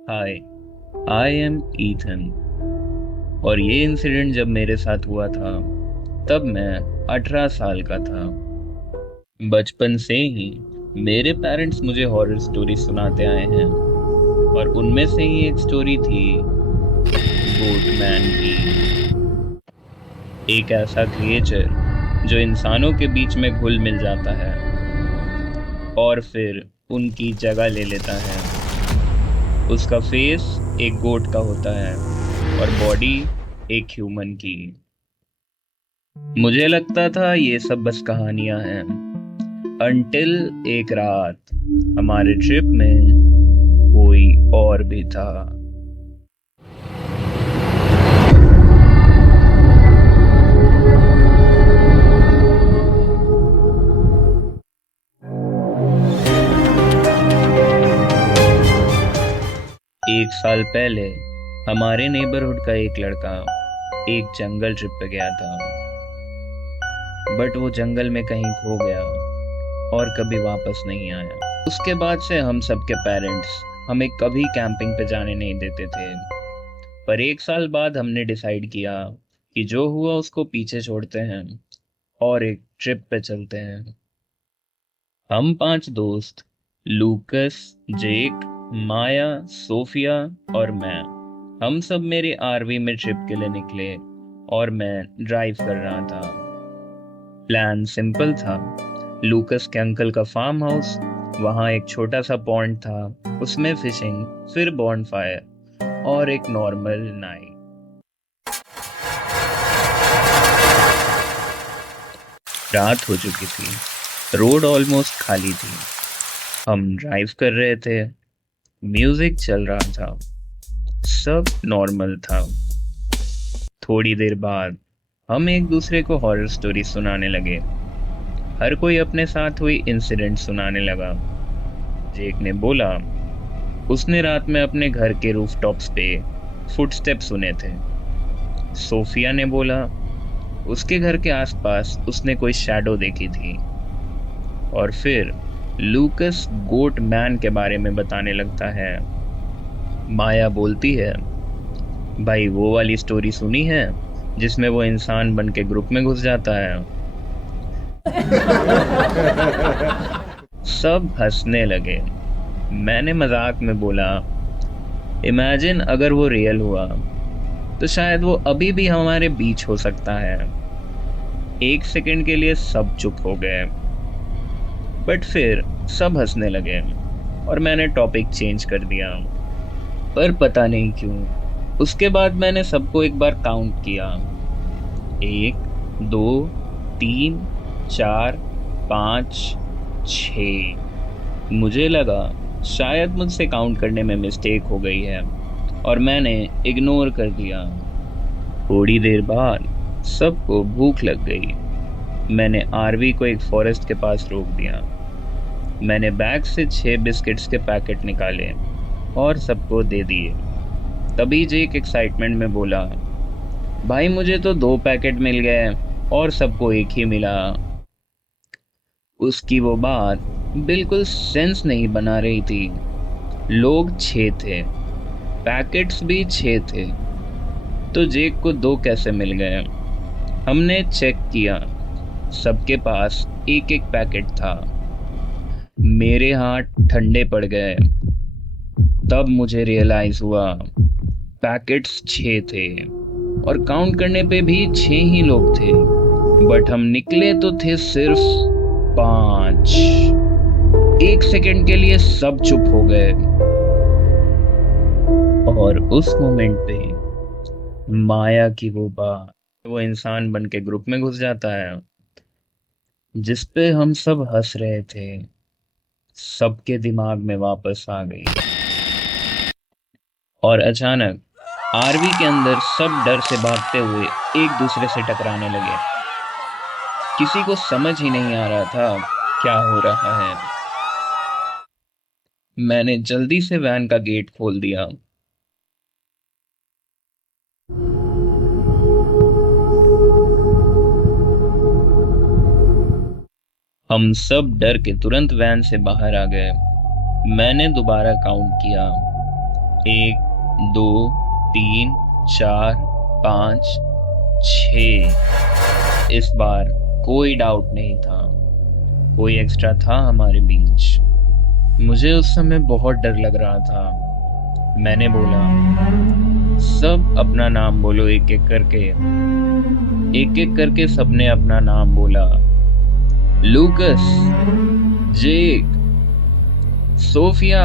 Hi, I am Ethan. और ये incident जब मेरे साथ हुआ था तब मैं 18 साल का था। बचपन से ही मेरे पेरेंट्स मुझे हॉरर स्टोरी सुनाते आए हैं और उनमें से ही एक स्टोरी थी गोटमैन की। एक ऐसा क्रिएचर जो इंसानों के बीच में घुल मिल जाता है और फिर उनकी जगह ले लेता है। उसका फेस एक गोट का होता है और बॉडी एक ह्यूमन की। मुझे लगता था ये सब बस कहानियां हैं, अनटिल एक रात हमारे ट्रिप में कोई और भी था। एक साल पहले हमारे नेबरहुड का एक लड़का एक जंगल ट्रिप पे गया था, बट वो जंगल में कहीं खो गया और कभी वापस नहीं आया। उसके बाद से हम सबके पेरेंट्स हमें कभी कैंपिंग पे जाने नहीं देते थे। पर एक साल बाद हमने डिसाइड किया कि जो हुआ उसको पीछे छोड़ते हैं और एक ट्रिप पे चलते हैं। हम पांच दोस्त, लूकस, जेक, माया, सोफिया और मैं, हम सब मेरे आरवी में ट्रिप के लिए निकले और मैं ड्राइव कर रहा था। प्लान सिंपल था। लूकस के अंकल का फार्म हाउस, वहां एक छोटा सा पॉन्ड था, उसमें फिशिंग, फिर बॉनफायर और एक नॉर्मल नाइट। रात हो चुकी थी, रोड ऑलमोस्ट खाली थी। हम ड्राइव कर रहे थे, म्यूजिक चल रहा था, सब नॉर्मल था। थोड़ी देर बाद हम एक दूसरे को हॉरर स्टोरी सुनाने लगे। हर कोई अपने साथ हुई इंसिडेंट सुनाने लगा। जेक ने बोला उसने रात में अपने घर के रूफटॉप्स पे फुटस्टेप सुने थे। सोफिया ने बोला उसके घर के आसपास उसने कोई शैडो देखी थी। और फिर लूकस गोट मैन के बारे में बताने लगता है। माया बोलती है भाई वो वाली स्टोरी सुनी है जिसमें वो इंसान बन के ग्रुप में घुस जाता है। सब हंसने लगे। मैंने मजाक में बोला इमेजिन अगर वो रियल हुआ तो शायद वो अभी भी हमारे बीच हो सकता है। एक सेकंड के लिए सब चुप हो गए, बट फिर सब हंसने लगे और मैंने टॉपिक चेंज कर दिया। पर पता नहीं क्यों उसके बाद मैंने सबको एक बार काउंट किया, 1, 2, 3, 4, 5, 6। मुझे लगा शायद मुझसे काउंट करने में मिस्टेक हो गई है और मैंने इग्नोर कर दिया। थोड़ी देर बाद सबको भूख लग गई। मैंने आरवी को एक फॉरेस्ट के पास रोक दिया। मैंने बैग से 6 बिस्किट्स के पैकेट निकाले और सबको दे दिए। तभी जेक एक्साइटमेंट में बोला भाई मुझे तो 2 पैकेट मिल गए और सबको एक ही मिला। उसकी वो बात बिल्कुल सेंस नहीं बना रही थी। लोग 6 थे, पैकेट्स भी 6 थे, तो जेक को 2 कैसे मिल गए? हमने चेक किया, सबके पास एक एक पैकेट था। मेरे हाथ ठंडे पड़ गए। तब मुझे रियलाइज हुआ पैकेट्स 6 थे और काउंट करने पे भी 6 ही लोग थे, बट हम निकले तो थे सिर्फ 5। एक सेकंड के लिए सब चुप हो गए और उस मोमेंट पे माया की वो बात, वो इंसान बन के ग्रुप में घुस जाता है जिस पे हम सब हंस रहे थे, सबके दिमाग में वापस आ गई। और अचानक आरवी के अंदर सब डर से भागते हुए एक दूसरे से टकराने लगे। किसी को समझ ही नहीं आ रहा था क्या हो रहा है। मैंने जल्दी से वैन का गेट खोल दिया। हम सब डर के तुरंत वैन से बाहर आ गए। मैंने दोबारा काउंट किया, 1 2 3 4 5 6। इस बार कोई डाउट नहीं था, कोई एक्स्ट्रा था हमारे बीच। मुझे उस समय बहुत डर लग रहा था। मैंने बोला, सब अपना नाम बोलो एक एक करके। एक एक करके सबने अपना नाम बोला। Lucas, Jake, Sophia,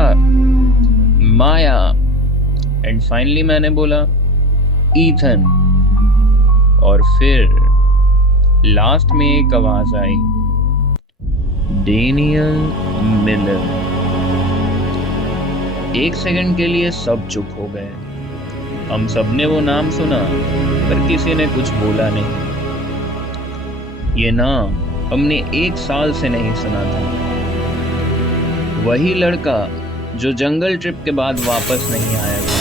Maya, and finally मैंने बोला ईथन। और फिर लास्ट में एक आवाज आई, डेनियल मिलर। एक सेकंड के लिए सब चुप हो गए। हम सबने वो नाम सुना पर किसी ने कुछ बोला नहीं। ये नाम हमने 1 साल से नहीं सुना था। वही लड़का जो जंगल ट्रिप के बाद वापस नहीं आया था।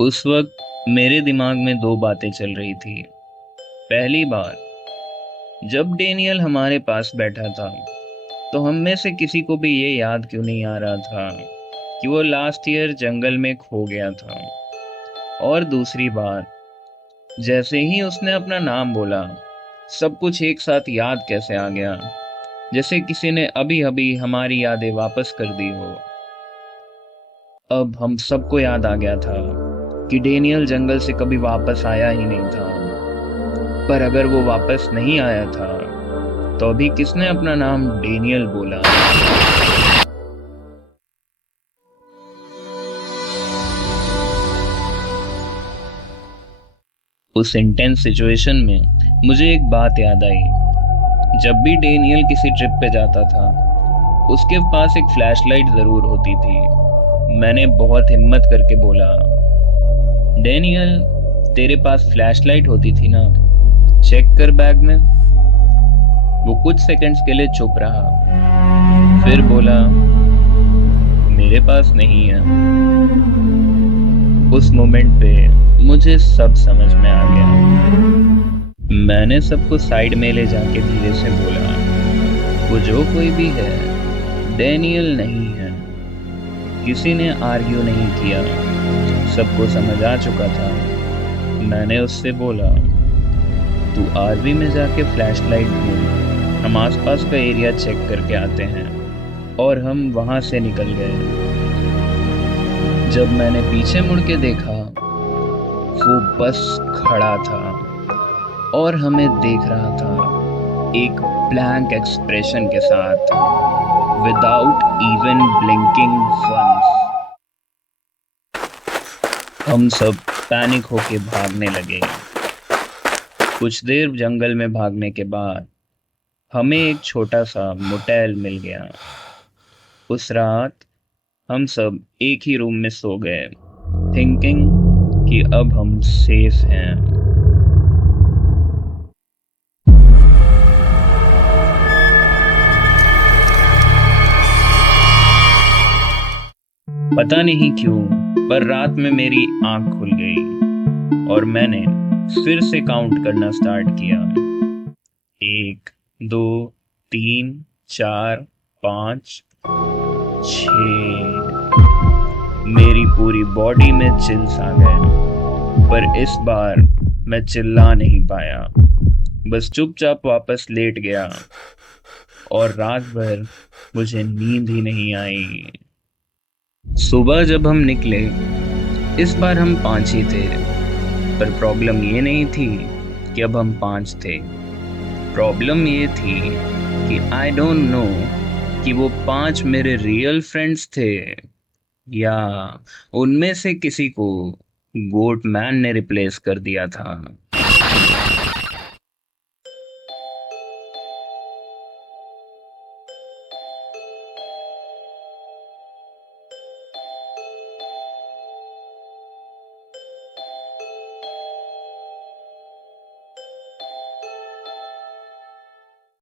उस वक्त मेरे दिमाग में 2 बातें चल रही थी। पहली बात, जब डेनियल हमारे पास बैठा था तो हम में से किसी को भी ये याद क्यों नहीं आ रहा था कि वो लास्ट ईयर जंगल में खो गया था। और दूसरी बात, जैसे ही उसने अपना नाम बोला सब कुछ एक साथ याद कैसे आ गया, जैसे किसी ने अभी अभी हमारी यादें वापस कर दी हो। अब हम सबको याद आ गया था कि डेनियल जंगल से कभी वापस आया ही नहीं था। पर अगर वो वापस नहीं आया था तो अभी किसने अपना नाम डेनियल बोला? उस इंटेंस सिचुएशन में मुझे एक बात याद आई। जब भी डेनियल किसी ट्रिप पे जाता था उसके पास एक फ्लैशलाइट जरूर होती थी। मैंने बहुत हिम्मत करके बोला, डेनियल, तेरे पास फ्लैशलाइट होती थी ना, चेक कर बैग में। वो कुछ सेकंड्स के लिए चुप रहा, फिर बोला, मेरे पास नहीं है। उस मोमेंट पे मुझे सब समझ में आ गया। मैंने सबको साइड में ले जाके धीरे से बोला, वो जो कोई भी है डेनियल नहीं है। किसी ने आर्ग्यू नहीं किया, सबको समझ आ चुका था। मैंने उससे बोला, तू आरवी में जाके फ्लैशलाइट ढूंढ, हम आसपास का एरिया चेक करके आते हैं। और हम वहां से निकल गए। जब मैंने पीछे मुड़ के देखा, वो बस खड़ा था और हमें देख रहा था, एक ब्लैंक एक्सप्रेशन के साथ, विदाउट इवन ब्लिंकिंग वंस। हम सब पैनिक होके भागने लगे। कुछ देर जंगल में भागने के बाद हमें एक छोटा सा मोटेल मिल गया। उस रात हम सब एक ही रूम में सो गए, थिंकिंग कि अब हम सेफ हैं। पता नहीं क्यों, पर रात में मेरी आंख खुल गई और मैंने फिर से काउंट करना स्टार्ट किया। 1 2 3 4 5 6। मेरी पूरी बॉडी में चिल्स आ गए, पर इस बार मैं चिल्ला नहीं पाया, बस चुपचाप वापस लेट गया। और रात भर मुझे नींद ही नहीं आई। सुबह जब हम निकले, इस बार हम 5 ही थे। पर प्रॉब्लम ये नहीं थी कि अब हम 5 थे। प्रॉब्लम ये थी कि आई डोंट नो कि वो 5 मेरे रियल फ्रेंड्स थे या उनमें से किसी को गोट मैन ने रिप्लेस कर दिया था।